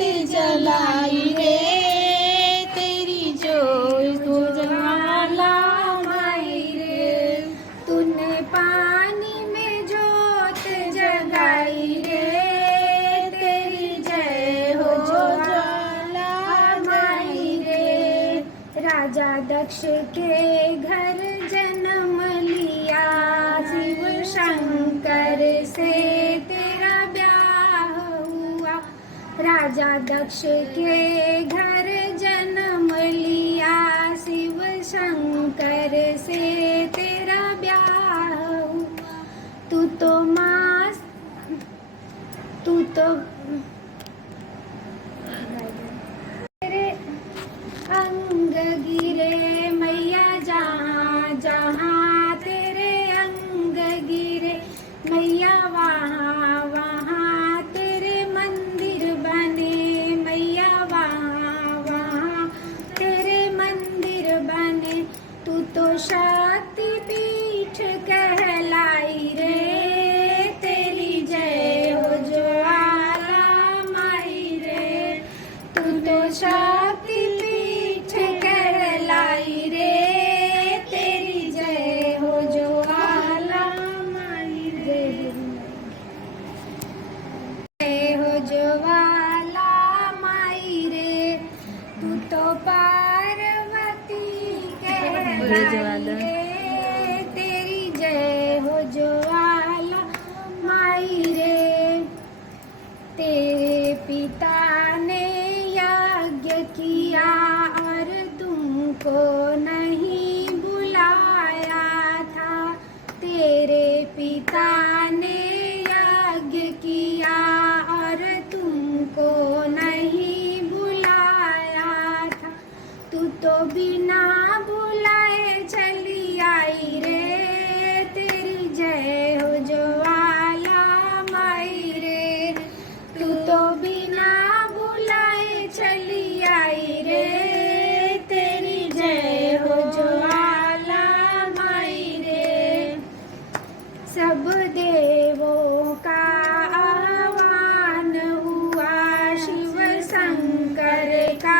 जलाई रे तेरी ज्योत ज्वाला माई रे। तूने पानी में ज्योत जगाई रे तेरी जय हो ज्वाला माई रे। राजा दक्ष के घर जन्म लिया शिव शंकर से तेरा ब्याह हुआ। राजा दक्ष के घर जन्म लिया शिव शंकर से तेरा ब्याह हुआ। तू तो तेरे अंग गिरे मैया जहाँ जहाँ तेरे अंग गिरे मैया वहाँ वहाँ तेरे मंदिर बने मैया वहाँ वहाँ तेरे मंदिर बने। तू तो शक्ति पीठ कहलाई रे तेरी जय हो ज्वाला माई रे। तू तो शक्ति पीठ कहलाई रे तेरी जय हो ज्वाला माई रे। जय हो ज्वाला माई रे। तू तो पार्वती कहलाई रे तेरी जय हो ज्वाला माई रे। तेरे पिता ने यज्ञ किया और तुमको नहीं बुलाया था। तेरे पिता ने यज्ञ किया और तुमको नहीं बुलाया था। तू तो बिना बुलाए चली आई रे तेरी जय हो ज्वाला माई रे। तू तो बिना बुलाए चली आई रे तेरी जय हो ज्वाला माई रे। सब देवों का आह्वान हुआ शिव शंकर का